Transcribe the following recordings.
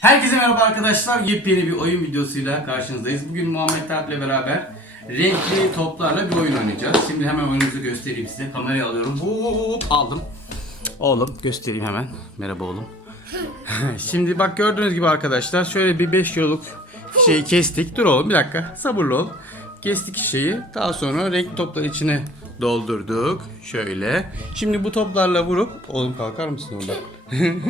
Herkese merhaba arkadaşlar. Yepyeni bir oyun videosuyla karşınızdayız. Bugün Muhammed Alp'le beraber renkli toplarla bir oyun oynayacağız. Şimdi hemen oyunumuzu göstereyim size. Kamerayı alıyorum. Hop, aldım. Oğlum göstereyim hemen. Merhaba oğlum. Şimdi bak gördüğünüz gibi arkadaşlar şöyle bir 5 kiloluk şeyi kestik. Dur oğlum bir dakika. Sabırlı ol. Kestik şeyi. Daha sonra renkli topları içine doldurduk. Şöyle. Şimdi bu toplarla vurup oğlum kalkar mısın orada?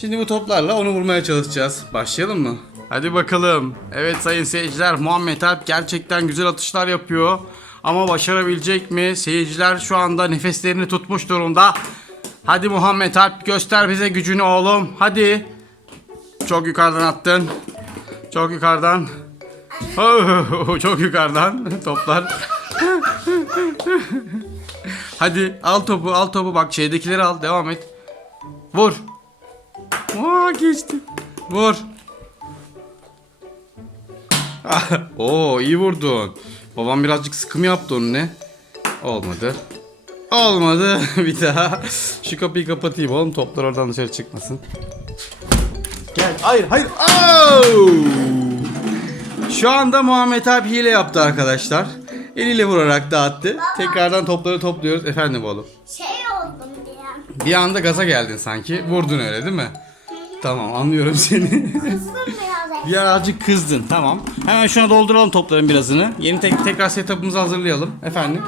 Şimdi bu toplarla onu vurmaya çalışacağız. Başlayalım mı? Hadi bakalım. Evet sayın seyirciler Muhammed Alp gerçekten güzel atışlar yapıyor. Ama başarabilecek mi? Seyirciler şu anda nefeslerini tutmuş durumda. Hadi Muhammed Alp göster bize gücünü oğlum. Hadi. Çok yukarıdan attın. Çok yukarıdan. Çok yukarıdan toplar. Hadi al topu al topu bak şeydekileri al devam et. Vur. Aa geçti. Vur. Oo iyi vurdun. Babam birazcık sıkım yaptı onu ne? Olmadı. Olmadı. bir daha. Şu kapıyı kapatayım oğlum toplar oradan dışarı çıkmasın. Gel. Hayır hayır. Oo! Şu anda Muhammed abi hile yaptı arkadaşlar. Eliyle vurarak dağıttı. Tekrardan topları topluyoruz. Efendim oğlum. Şey. Bir anda gaza geldin sanki. Vurdun öyle değil mi? Tamam anlıyorum seni. Kızdım biraz. Birazcık kızdın tamam. Hemen şuna dolduralım topların birazını. Yeni tek tekrar setup'ımızı hazırlayalım. Efendim?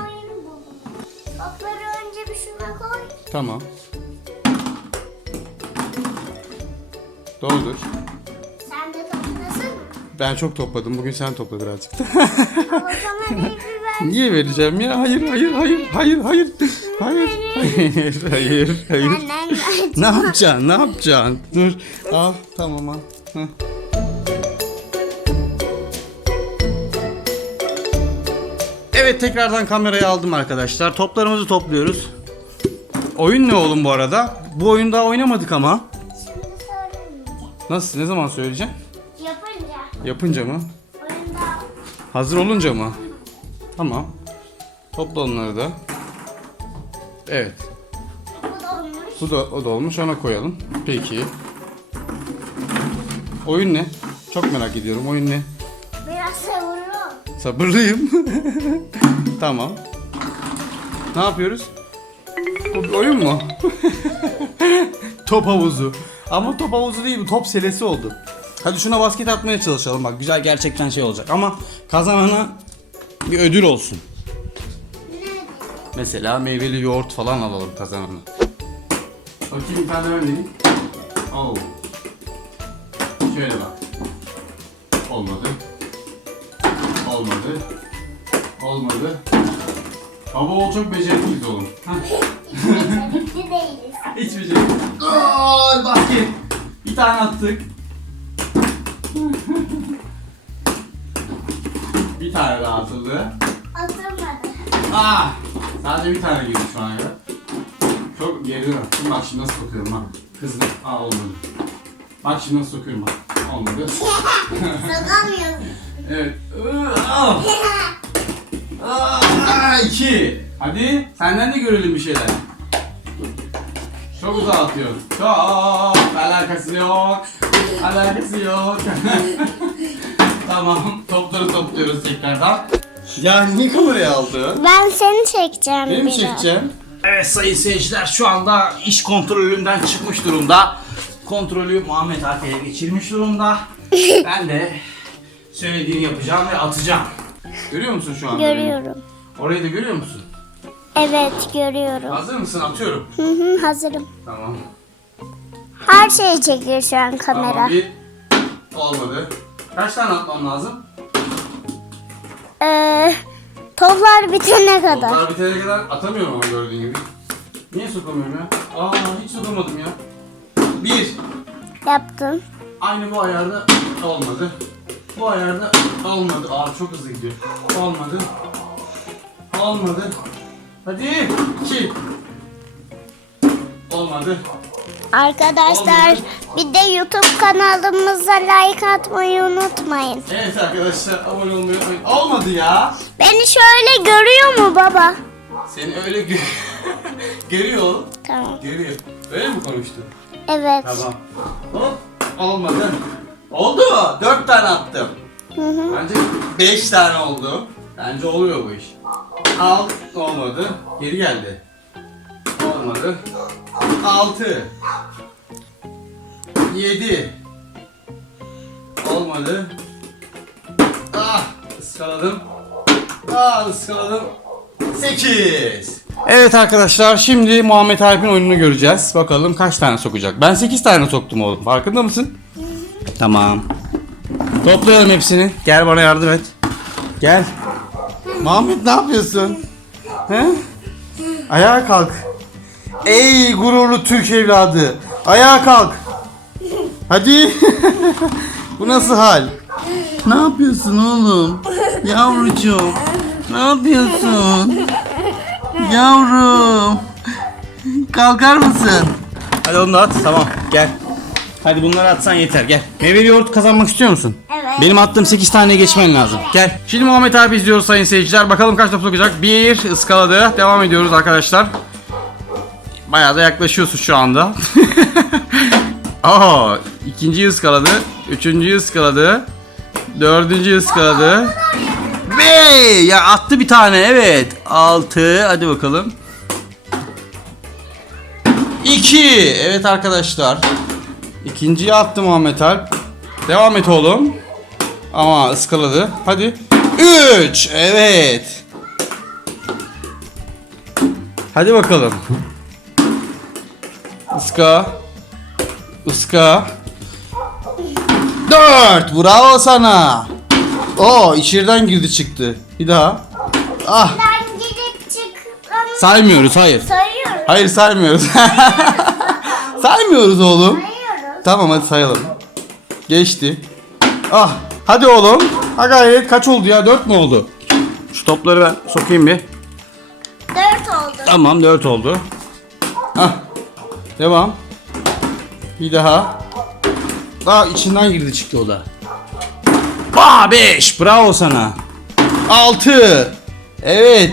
Topları önce bir şuna koy. Tamam. Doldur. Sen de toplasın mı? Ben çok topladım. Bugün sen topla birazcık da. Ama sana bir. Niye vereceğim ya? Hayır, hayır, hayır, hayır, hayır. Hayır, hayır, hayır, hayır. Benden Ne yapacaksın? Ne yapacaksın? Dur. Al. Tamam al. Heh. Evet tekrardan kamerayı aldım arkadaşlar. Toplarımızı topluyoruz. Oyun ne oğlum bu arada? Bu oyun daha oynamadık ama. Şimdi söylemeyeceğim. Nasıl? Ne zaman söyleyeceğim? Yapınca Yapınca mı? oyunda Hazır olunca mı? Tamam. Topla onları da. Evet. bu da olmuş. Bu da o da olmuş. Ona koyalım. Peki. Oyun ne? Çok merak ediyorum. Oyun ne? Biraz savururum. Sabırlıyım. tamam. Ne yapıyoruz? Bu bir oyun mu? top havuzu. Ama top havuzu değil bu top selesi oldu. Hadi şuna basket atmaya çalışalım bak güzel gerçekten şey olacak ama kazanana bir ödül olsun. Mesela meyveli yoğurt falan alalım kazanana. Bakayım bir tane ben deneyeyim. Oo. Şöyle bak. Olmadı. Olmadı. Olmadı. Baba ol çok becerikliyiz oğlum. Becerikli değiliz. Hiç becerikli. Gol basket. Bir tane attık. Bir tane daha atıldı. Atamadı. Ah! Sadece bir tane girdi şu an ya. Çok geriden attım. Bak şimdi nasıl sokuyorum bak. Hızlı. Aa olmadı. Bak şimdi nasıl sokuyorum bak. Olmadı. Sokamıyorum. evet. Ah! Ah, iki. Hadi senden de görelim bir şeyler. Çok uzağa atıyorsun. Çok. Alakası yok. Alakası yok. tamam. Topları topluyoruz tekrardan. Ya niye kamerayı aldın? Ben seni çekeceğim Beni mi çekeceğim? Evet sayın seyirciler şu anda iş kontrolünden çıkmış durumda. Kontrolü Muhammed Alp'e geçirmiş durumda. ben de söylediğini yapacağım ve atacağım. Görüyor musun şu anda? beni? Görüyorum. Orayı da görüyor musun? Evet görüyorum. Hazır mısın? Atıyorum. Hı hı hazırım. Tamam. Her şeyi çekiyor şu an kamera. Tamam bir. Olmadı. Kaç tane atmam lazım? Ee, toplar bitene kadar. Toplar bitene kadar atamıyorum ama gördüğün gibi. Niye sokamıyorum ya? Aa hiç sokamadım ya. Bir. Yaptım. Aynı bu ayarda olmadı. Bu ayarda olmadı. Aa çok hızlı gidiyor. Olmadı. Olmadı. Hadi. İki. Olmadı. Arkadaşlar bir de YouTube kanalımıza like atmayı unutmayın. Evet arkadaşlar abone olmayı unutmayın. Olmadı ya. Beni şöyle görüyor mu baba? Seni öyle gö görüyor oğlum. Tamam. Görüyor. Öyle mi konuştun? Evet. Tamam. Hop. olmadı. Oldu mu? Dört tane attım. Hı hı. Bence beş tane oldu. Bence oluyor bu iş. Al olmadı. Geri geldi. Olmadı. Altı. Yedi. Olmadı. Ah ıskaladım. Ah ıskaladım. Sekiz. Evet arkadaşlar şimdi Muhammed Alp'in oyununu göreceğiz. Bakalım kaç tane sokacak. Ben sekiz tane soktum oğlum. Farkında mısın? Tamam. Toplayalım hepsini. Gel bana yardım et. Gel. Muhammed ne yapıyorsun? He? Ayağa kalk. Ey gururlu Türk evladı. Ayağa kalk. Hadi. Bu nasıl hal? Ne yapıyorsun oğlum? Yavrucuğum. Ne yapıyorsun? Yavrum. Kalkar mısın? Hadi onu da at. Tamam gel. Hadi bunları atsan yeter gel. Meyveli yoğurt kazanmak istiyor musun? Evet. Benim attığım 8 taneye geçmen lazım. Gel. Şimdi Muhammed abi izliyoruz sayın seyirciler. Bakalım kaç top sokacak. Bir ıskaladı. Devam ediyoruz arkadaşlar. Bayağı da yaklaşıyorsun şu anda. Aa, ikinciyi ıskaladı. Üçüncüyü ıskaladı. Dördüncüyü ıskaladı. Ve ya attı bir tane evet. Altı. Hadi bakalım. İki. Evet arkadaşlar. İkinciyi attı Muhammed Alp. Devam et oğlum. Ama ıskaladı. Hadi. 3. Evet. Hadi bakalım. Iska. Iska. 4. Bravo sana. Oo içeriden girdi çıktı. Bir daha. Ah. Ben gidip çıkmam. Saymıyoruz hayır. Sayıyorum. Hayır saymıyoruz. Saymıyoruz oğlum. Sayıyorum. Tamam hadi sayalım. Geçti. Ah hadi oğlum. Ha gayret kaç oldu ya? 4 mü oldu? Şu topları ben sokayım bir. Dört oldu. Tamam 4 oldu. Ah. Devam. Bir daha. Daha içinden girdi çıktı o da. Aa 5. Bravo sana. 6. Evet.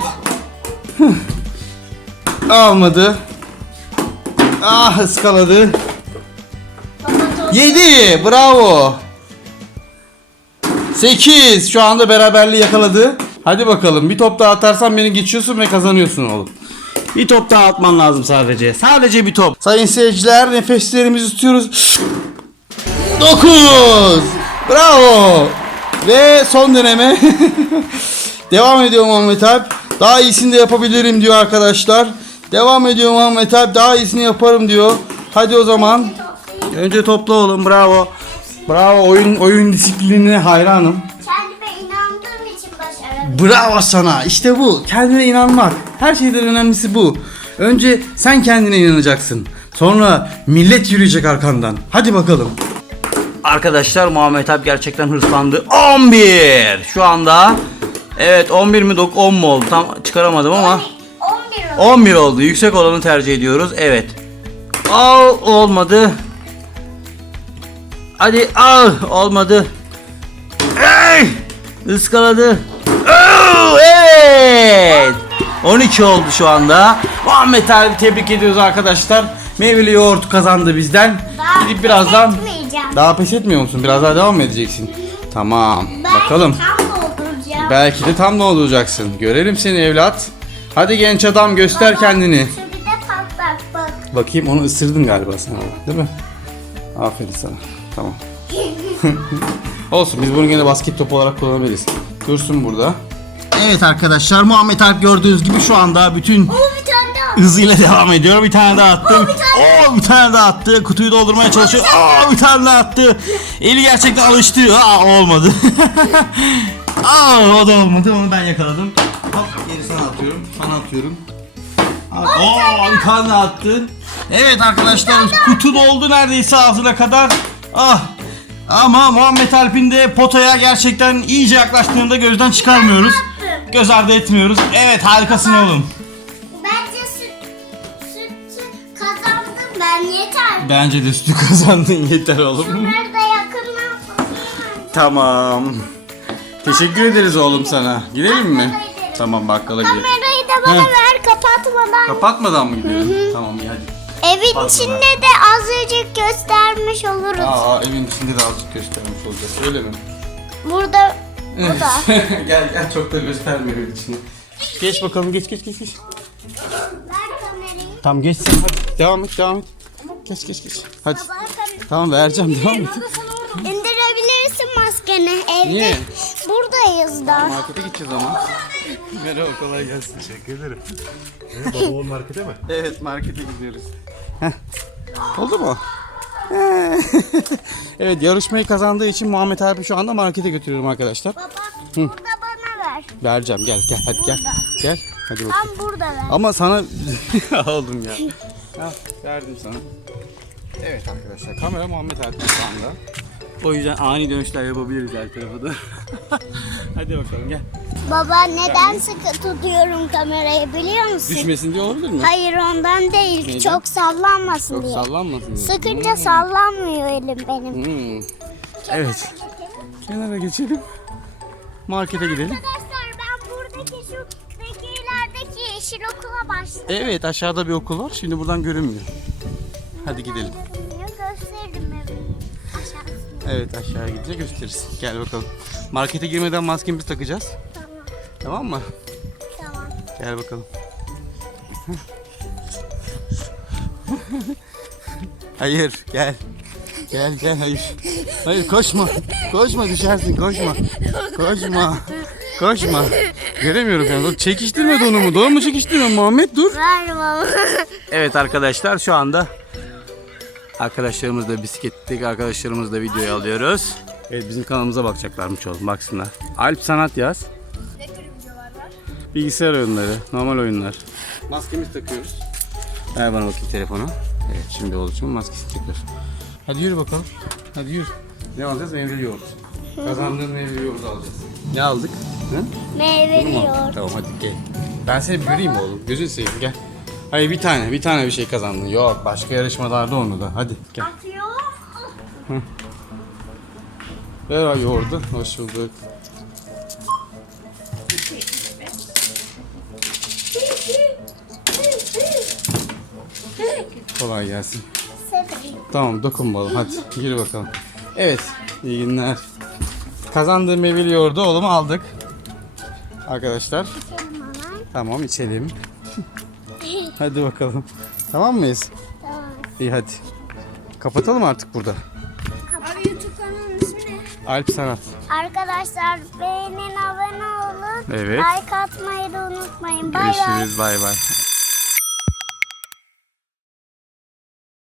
Almadı. Ah ıskaladı. Baba top. 7 bravo. 8 şu anda beraberliği yakaladı. Hadi bakalım bir top daha atarsan beni geçiyorsun ve kazanıyorsun oğlum. Bir top daha atman lazım sadece. Sadece bir top. Sayın seyirciler nefeslerimizi tutuyoruz. 9 Bravo. Ve son deneme. Devam ediyor Muhammed Alp. Daha iyisini de yapabilirim diyor arkadaşlar. Devam ediyor Muhammed Alp. Daha iyisini yaparım diyor. Hadi o zaman. Önce topla oğlum bravo. Bravo oyun oyun disiplinine hayranım. Bravo sana. İşte bu. Kendine inanmak. Her şeyden önemlisi bu. Önce sen kendine inanacaksın. Sonra millet yürüyecek arkandan. Hadi bakalım. Arkadaşlar Muhammed Alp gerçekten hırslandı. 11. Şu anda Evet 11 mi 10 mu oldu? Tam çıkaramadım ama 11 oldu. 11 oldu. Yüksek olanı tercih ediyoruz. Evet. Al olmadı. Hadi al olmadı. Ey! Iskaladı. Oo, evet. 12 oldu şu anda. Muhammed abi tebrik ediyoruz arkadaşlar. Meyveli yoğurt kazandı bizden. Daha Gidip birazdan etmeyeceğim. daha pes etmiyor musun? Biraz daha devam mı edeceksin? Tamam. Ben Bakalım. tam dolduracağım. Belki de tam ne olacaksın. Görelim seni evlat. Hadi genç adam göster kendini. Şu bir de patlak bak. Bakayım onu ısırdın galiba sen değil mi? Aferin sana. Tamam. Olsun biz bunu gene basket topu olarak kullanabiliriz. Dursun burada. Evet arkadaşlar Muhammed Alp gördüğünüz gibi şu anda bütün Oo bir tane daha. hızıyla devam ediyor. Bir tane daha attı. bir tane. Oo, bir tane daha attı. Kutuyu doldurmaya çalışıyor. Aa, bir tane daha attı. Eli gerçekten alıştı. Aa, olmadı. Aa, o da olmadı. Onu ben yakaladım. Hop geri sana atıyorum. Sana atıyorum. Oo, bir tane daha attı. Evet arkadaşlar kutu doldu neredeyse ağzına kadar. Ah. Ama Muhammed Alp'in de potaya gerçekten iyice yaklaştığında gözden çıkarmıyoruz. Göz ardı etmiyoruz. Evet harikasın oğlum. Bence süt, sütü kazandım ben yeter. Bence de sütü kazandın yeter oğlum. Bunları da yakından sokayım. Tamam. Teşekkür ederiz oğlum sana. Gidelim mi? Bakkala gidelim. Tamam bakkala gidelim. Kamerayı da bana Hı. ver kapatmadan. Kapatmadan mı gidiyorsun? Tamam iyi hadi. Evin Fazla. içinde de azıcık göstermiş oluruz. Aa evin içinde de azıcık göstermiş olacağız öyle mi? Burada bu da. gel gel çok da göstermiyor evin içini. Geç bakalım geç geç geç geç. Ver kamerayı. Tamam geç sen hadi devam et devam et. Geç geç geç. Hadi. Tamam vereceğim devam et. İndirebilirsin maskeni evde. Niye? Buradayız da. Markete gideceğiz ama. Merhaba kolay gelsin. Teşekkür ederim. Evet, baba oğul markete mi? Evet markete gidiyoruz. Heh. Oldu mu? evet yarışmayı kazandığı için Muhammed abi şu anda markete götürüyorum arkadaşlar. Baba burada bana ver. Vereceğim gel gel hadi gel. Gel hadi bakalım. Tam burada ver. Ama sana oldum ya. Al, verdim sana. Evet arkadaşlar kamera Muhammed abi şu anda. O yüzden ani dönüşler yapabiliriz her tarafa da. hadi bakalım gel. Baba neden sıkı tutuyorum kamerayı biliyor musun? Düşmesin diye olabilir mi? Hayır ondan değil. Neyden? Çok sallanmasın Çok diye. sallanmasın diye. Sıkınca sallanmıyor elim benim. Hmm. Evet. Kenara geçelim. Markete gidelim. Arkadaşlar ben buradaki şu ilerideki yeşil okula başladım. Evet aşağıda bir okul var. Şimdi buradan görünmüyor. Hadi gidelim. Evet aşağıya gidince gösteririz. Gel bakalım. Markete girmeden maskemizi takacağız. Tamam. Tamam mı? Tamam. Gel bakalım. Hayır gel. Gel gel hayır. Hayır koşma. Koşma düşersin koşma. Koşma. Koşma. Göremiyorum yani. Çekiştirme donumu. Donumu çekiştirme Muhammed dur. Ver baba. Evet arkadaşlar şu anda arkadaşlarımızla bisiklettik arkadaşlarımızla videoyu alıyoruz. Evet bizim kanalımıza bakacaklarmış oğlum baksınlar. Alp Sanat yaz. Bilgisayar oyunları, normal oyunlar. Maskemizi takıyoruz. Ver bana bakayım telefonu. Evet şimdi oluşum maskesi takıyoruz. Hadi yürü bakalım. Hadi yürü. Ne alacağız? Meyveli yoğurt. Kazandığın meyveli yoğurt alacağız. Ne aldık? Hı? Meyveli Tamam. yoğurt. Tamam hadi gel. Ben seni bir göreyim mi oğlum? Gözün seveyim gel. Hayır bir tane, bir tane bir şey kazandın. Yok başka yarışmalarda onu da. Hadi gel. Atıyor. Ver o yoğurdu. Hoş bulduk. Kolay gelsin. Tamam dokunmayalım hadi gir bakalım. Evet iyi günler. Kazandığım meyveli yoğurdu oğluma aldık. Arkadaşlar tamam içelim. Hadi bakalım. Tamam mıyız? Tamam. İyi hadi. Kapatalım artık burada. Abi YouTube kanalının ismi ne? Alp Sanat. Arkadaşlar beğenin abone olun. Evet. Like atmayı da unutmayın. Bay bay. Görüşürüz bay bay.